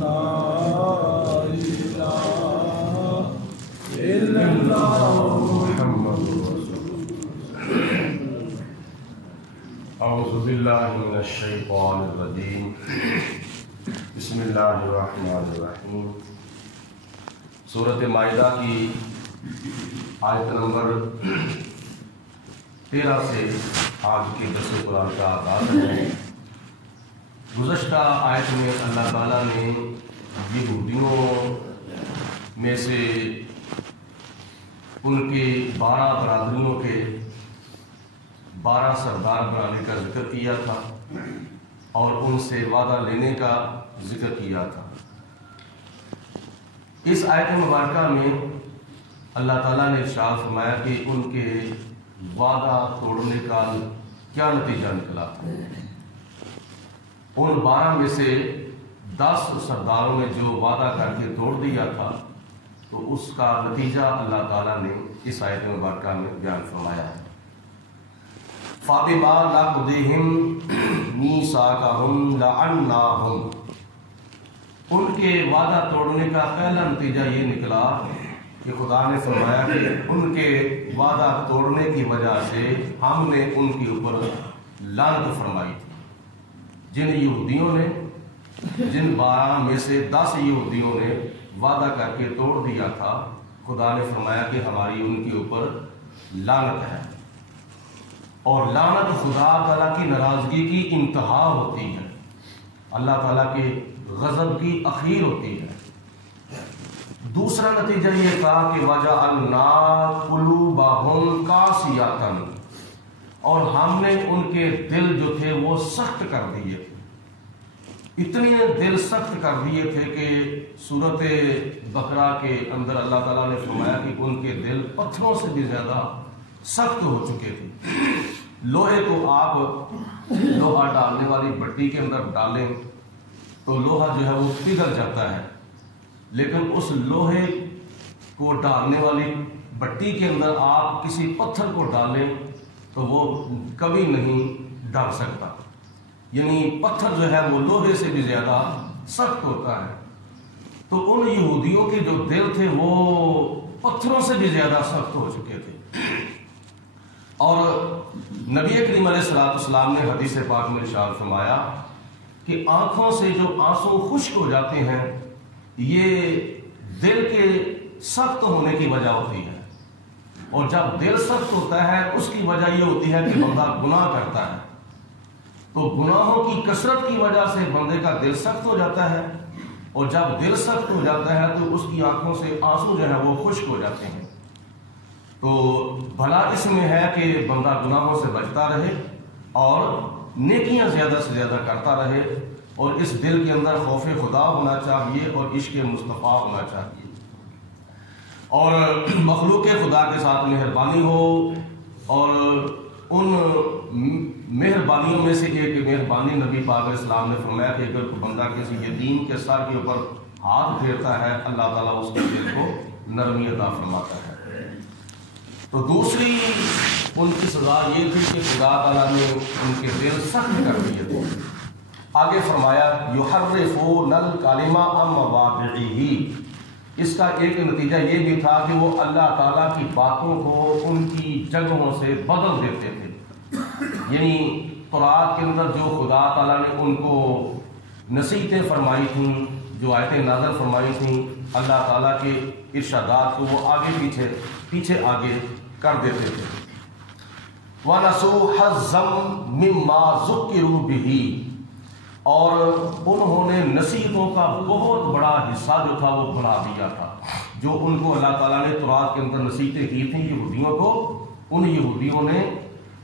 اعوذ باللہ من الشیطان الرجیم بسم اللہ الرحمن الرحیم۔ سورۃ مائدہ کی آیت نمبر 13 سے آج کے درس قرآن کا آغاز ہے۔ گزشتہ آیت میں اللہ تعالیٰ نے یہودیوں میں سے ان کے 12 برادریوں کے 12 سردار بنانے کا ذکر کیا تھا اور ان سے وعدہ لینے کا ذکر کیا تھا۔ اس آیت مبارکہ میں اللہ تعالیٰ نے ارشاد فرمایا کہ ان کے وعدہ توڑنے کا کیا نتیجہ نکلا تھا۔ ان 12 میں سے 10 سرداروں نے جو وعدہ کر کے توڑ دیا تھا تو اس کا نتیجہ اللہ تعالیٰ نے اس آیت مبارکہ میں بیان فرمایا ہے۔ فَبِمَا نَقْضِهِمْ مِيثَاقَهُمْ لَعَنَّاهُمْ، ان کے وعدہ توڑنے کا پہلا نتیجہ یہ نکلا کہ خدا نے فرمایا کہ ان کے وعدہ توڑنے کی وجہ سے ہم نے ان کے اوپر لعنت فرمائی تھی۔ جن یہودیوں نے، جن 12 میں سے 10 یہودیوں نے وعدہ کر کے توڑ دیا تھا، خدا نے فرمایا کہ ہماری ان کے اوپر لعنت ہے، اور لعنت خدا تعالیٰ کی ناراضگی کی انتہا ہوتی ہے، اللہ تعالیٰ کے غضب کی اخیر ہوتی ہے۔ دوسرا نتیجہ یہ تھا کہ وَجَعَلْنَا قُلُوبَهُمْ قَاسِيَةً، اور ہم نے ان کے دل جو تھے وہ سخت کر دیے تھے، اتنے دل سخت کر دیے تھے کہ سورۃ بقرہ کے اندر اللہ تعالیٰ نے فرمایا کہ ان کے دل پتھروں سے بھی زیادہ سخت ہو چکے تھے۔ لوہے کو آپ لوہا ڈالنے والی بٹی کے اندر ڈالیں تو لوہا جو ہے وہ پگھل جاتا ہے، لیکن اس لوہے کو ڈالنے والی بٹی کے اندر آپ کسی پتھر کو ڈالیں تو وہ کبھی نہیں ڈال سکتا، یعنی پتھر جو ہے وہ لوہے سے بھی زیادہ سخت ہوتا ہے۔ تو ان یہودیوں کے جو دل تھے وہ پتھروں سے بھی زیادہ سخت ہو چکے تھے، اور نبی کریم علیہ السلام نے حدیث پاک میں ارشاد فرمایا کہ آنکھوں سے جو آنسو خشک ہو جاتے ہیں یہ دل کے سخت ہونے کی وجہ ہوتی ہے، اور جب دل سخت ہوتا ہے اس کی وجہ یہ ہوتی ہے کہ بندہ گناہ کرتا ہے، تو گناہوں کی کثرت کی وجہ سے بندے کا دل سخت ہو جاتا ہے، اور جب دل سخت ہو جاتا ہے تو اس کی آنکھوں سے آنسو جو ہے وہ خشک ہو جاتے ہیں۔ تو بھلا اس میں ہے کہ بندہ گناہوں سے بچتا رہے اور نیکیاں زیادہ سے زیادہ کرتا رہے، اور اس دل کے اندر خوف خدا ہونا چاہیے اور عشق مصطفیٰ ہونا چاہیے، اور مخلوق خدا کے ساتھ مہربانی ہو۔ اور ان مہربانیوں میں سے ایک مہربانی نبی پاک علیہ السلام نے فرمایا کہ اگر کوئی بندہ کسی یتیم کے سر کے اوپر ہاتھ پھیرتا ہے اللہ تعالیٰ اس کے دل کو نرمی عطا فرماتا ہے۔ تو دوسری ان کی سزا یہ تھی کہ خدا تعالیٰ نے ان کے دل سخت کر دیے تھے۔ آگے فرمایا یحرفون الکلم عن مواضعہ، اس کا ایک نتیجہ یہ بھی تھا کہ وہ اللہ تعالیٰ کی باتوں کو ان کی جگہوں سے بدل دیتے تھے، یعنی تورات کے اندر جو خدا تعالیٰ نے ان کو نصیحتیں فرمائی تھیں، جو آیتیں نازل فرمائی تھیں، اللہ تعالیٰ کے ارشادات کو وہ آگے پیچھے آگے کر دیتے تھے۔ وَنَسُوا حَظًّا مِّمَّا ذُكِّرُوا بِهِ، اور انہوں نے نصیحتوں کا بہت بڑا حصہ جو تھا وہ بھلا دیا تھا، جو ان کو اللہ تعالیٰ نے تورات کے اندر نصیحتیں کی تھیں یہودیوں کو، ان یہودیوں نے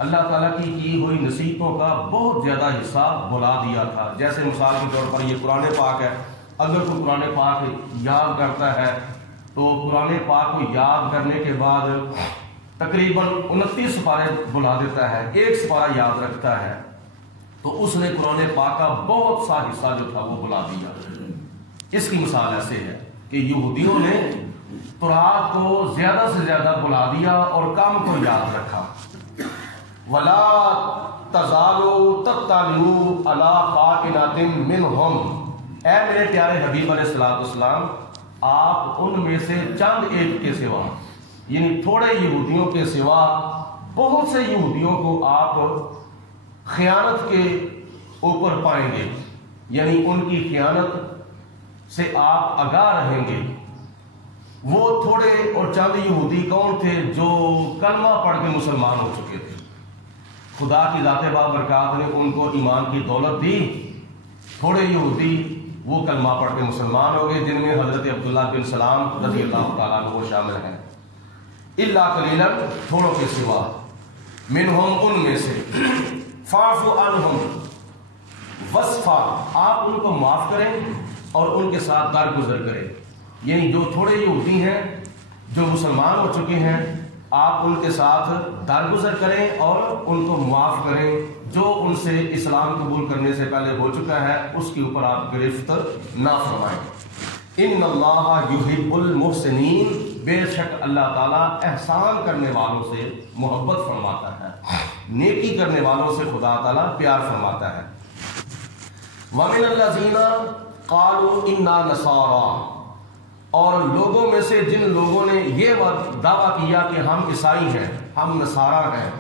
اللہ تعالیٰ کی ہوئی نصیحتوں کا بہت زیادہ حصہ بھلا دیا تھا۔ جیسے مثال کے طور پر یہ قرآن پاک ہے، اگر کوئی قرآن پاک یاد کرتا ہے تو قرآن پاک کو یاد کرنے کے بعد تقریباً 29 سپارے بھلا دیتا ہے، ایک سپارہ یاد رکھتا ہے، تو اس نے قرآن پاک کا بہت سا حصہ جو تھا وہ بھلا دیا۔ اس کی مثال ایسے ہے کہ یہودیوں نے تورات کو زیادہ سے زیادہ بھلا دیا اور کام کو یاد رکھا۔ وَلَا تَزَالُوا تَطَّلِعُوا عَلَىٰ خَائِنَةٍ مِّنْهُمْ، اے میرے پیارے حبیب علیہ الصلوۃ والسلام، آپ ان میں سے چند ایک کے سوا، یعنی تھوڑے یہودیوں کے سوا بہت سے یہودیوں کو آپ خیانت کے اوپر پائیں گے، یعنی ان کی خیانت سے آپ آگاہ رہیں گے۔ وہ تھوڑے اور چند یہودی کون تھے؟ جو کلمہ پڑھ کے مسلمان ہو چکے تھے۔ خدا کی ذات بابرکات نے ان کو ایمان کی دولت دی۔ تھوڑے یہودی وہ کلمہ پڑھ کے مسلمان ہو گئے، جن میں حضرت عبداللہ بن سلام رضی اللہ تعالیٰ عنہ شامل ہیں، الا قلیلا، تھوڑوں کے سوا، منہم، ان میں سے، فاعف عنہم وصفا، آپ ان کو معاف کریں اور ان کے ساتھ درگزر کریں۔ یعنی جو تھوڑے یہودی ہیں جو مسلمان ہو چکے ہیں، آپ ان کے ساتھ درگزر کریں اور ان کو معاف کریں۔ جو ان سے اسلام قبول کرنے سے پہلے ہو چکا ہے اس کے اوپر آپ گرفت نہ فرمائیں۔ ان اللہ یحب المحسنین، بے شک اللہ تعالیٰ احسان کرنے والوں سے محبت فرماتا ہے، نیکی کرنے والوں سے خدا تعالیٰ پیار فرماتا ہے۔ وَمِنَ الَّذِينَ قَالُوا إِنَّا نَصَارَىٰ، اور لوگوں میں سے جن لوگوں نے یہ دعویٰ کیا کہ ہم عیسائی ہیں، ہم نصارہ ہیں۔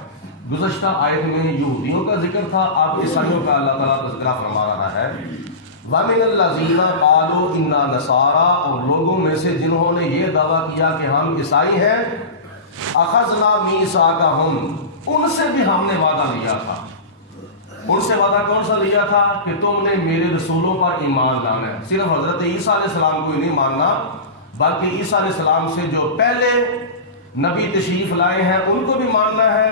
گزشتہ آیت میں یہودیوں کا ذکر تھا، اب عیسائیوں کا اللہ تعالیٰ تذکرہ فرما رہا ہے۔ وَمِنَ الَّذِينَ قَالُوا إِنَّا نَصَارَىٰ، اور لوگوں میں سے جنہوں نے یہ دعویٰ کیا کہ ہم عیسائی ہیں، أَخَذْنَا مِيثَاقَهُمْ، ان سے بھی ہم نے وعدہ لیا تھا۔ ان سے وعدہ کون سا لیا تھا؟ کہ تم نے میرے رسولوں پر ایمان لانا ہے، صرف حضرت عیسیٰ علیہ السلام کو ہی نہیں ماننا، بلکہ عیسیٰ علیہ السلام سے جو پہلے نبی تشریف لائے ہیں ان کو بھی ماننا ہے،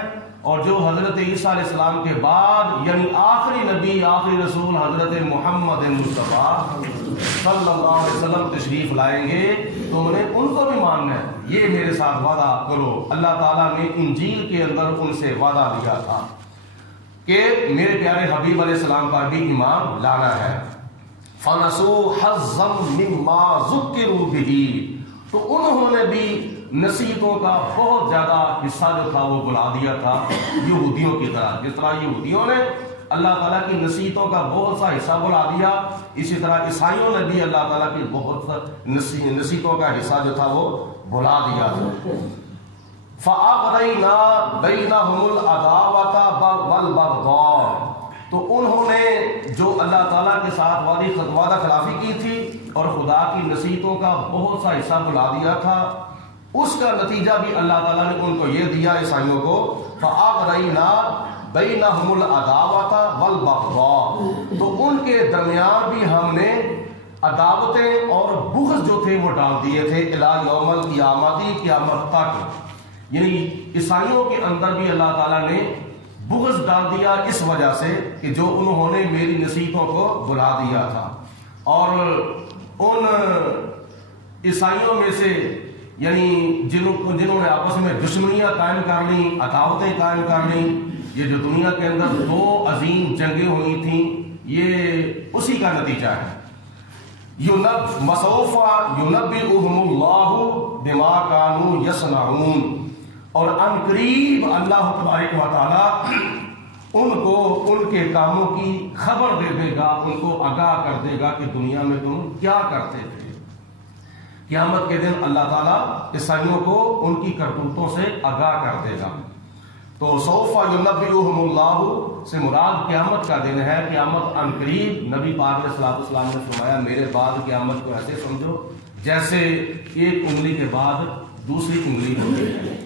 اور جو حضرت عیسیٰ علیہ السلام کے بعد یعنی آخری نبی آخری رسول حضرت محمد مصطفیٰ صلی اللہ علیہ وسلم تشریف لائیں گے تم نے ان کو بھی ماننا ہے۔ یہ میرے ساتھ وعدہ کرو۔ اللہ تعالیٰ نے انجیل کے اندر ان سے وعدہ لیا تھا کہ میرے پیارے حبیب علیہ السلام پر بھی ایمان لانا ہے۔ فَنَسُوا حَظًّا مِّمَّا ذُكِّرُوا بِهِ، تو انہوں نے بھی نصیحتوں کا بہت زیادہ حصہ جو تھا وہ بھلا دیا تھا، یہودیوں کی طرح۔ جس طرح یہودیوں نے اللہ تعالیٰ کی نصیحتوں کا بہت سا حصہ بھلا دیا، اسی طرح عیسائیوں نے بھی اللہ تعالیٰ کی بہت سا نصیحتوں کا حصہ جو تھا وہ بھلا دیا تھا۔ فَأَغْرَيْنَا بَيْنَهُمُ الْعَدَاوَةَ وَالْبَغْضَاءَ، تو انہوں نے جو اللہ تعالیٰ کے ساتھ وعدہ خلافی کی تھی اور خدا کی نصیحتوں کا بہت سا حصہ بھلا دیا تھا، اس کا نتیجہ بھی اللہ تعالیٰ نے ان کو یہ دیا عیسائیوں کو، فَأَغْرَيْنَا بَيْنَهُمُ الْعَدَاوَةَ وَالْبَغْضَاءَ، تو ان کے درمیان بھی ہم نے عداوتیں اور بغض جو تھے وہ ڈال دیے تھے، اِلَىٰ یومِ القیامۃ، قیامت تک۔ یعنی عیسائیوں کے اندر بھی اللہ تعالیٰ نے بغض ڈال دیا اس وجہ سے کہ جو انہوں نے میری نصیحتوں کو بھلا دیا تھا، اور ان عیسائیوں میں سے یعنی جنہوں نے آپس میں دشمنیاں قائم کر لیں، عداوتیں قائم کر لیں، یہ جو دنیا کے اندر دو عظیم جنگیں ہوئی تھیں یہ اسی کا نتیجہ ہے۔ وَسَوْفَ يُنَبِّئُهُمُ اللَّهُ بِمَا كَانُوا يَصْنَعُونَ، اور ان قریب اللہ تبارک و تعالی ان کو ان کے کاموں کی خبر دے دے گا، ان کو آگاہ کر دے گا کہ دنیا میں تم کیا کرتے تھے۔ قیامت کے دن اللہ تعالیٰ عیسائیوں کو ان کی کرتوتوں سے آگاہ کر دے گا۔ تو سوف ينبئهم اللہ سے مراد قیامت کا دن ہے، قیامت ان قریب۔ نبی پاک علیہ الصلوۃ والسلام نے فرمایا میرے بعد قیامت کو ایسے سمجھو جیسے ایک انگلی کے بعد دوسری انگلی ہوتی ہے۔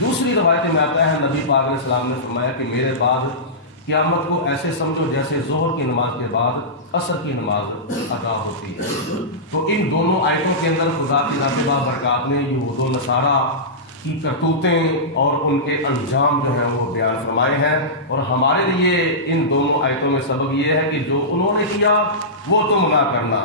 دوسری روایت میں آتا ہے نبی پاک علیہ السلام نے فرمایا کہ میرے بعد قیامت کو ایسے سمجھو جیسے ظہر کی نماز کے بعد عصر کی نماز ادا ہوتی ہے۔ تو ان دونوں آیتوں کے اندر خدا کی ذات بابرکات نے یہود و نصارہ کی کرتوتیں اور ان کے انجام جو ہیں وہ بیان فرمائے ہیں، اور ہمارے لیے ان دونوں آیتوں میں سبق یہ ہے کہ جو انہوں نے کیا وہ تم نہ کرنا۔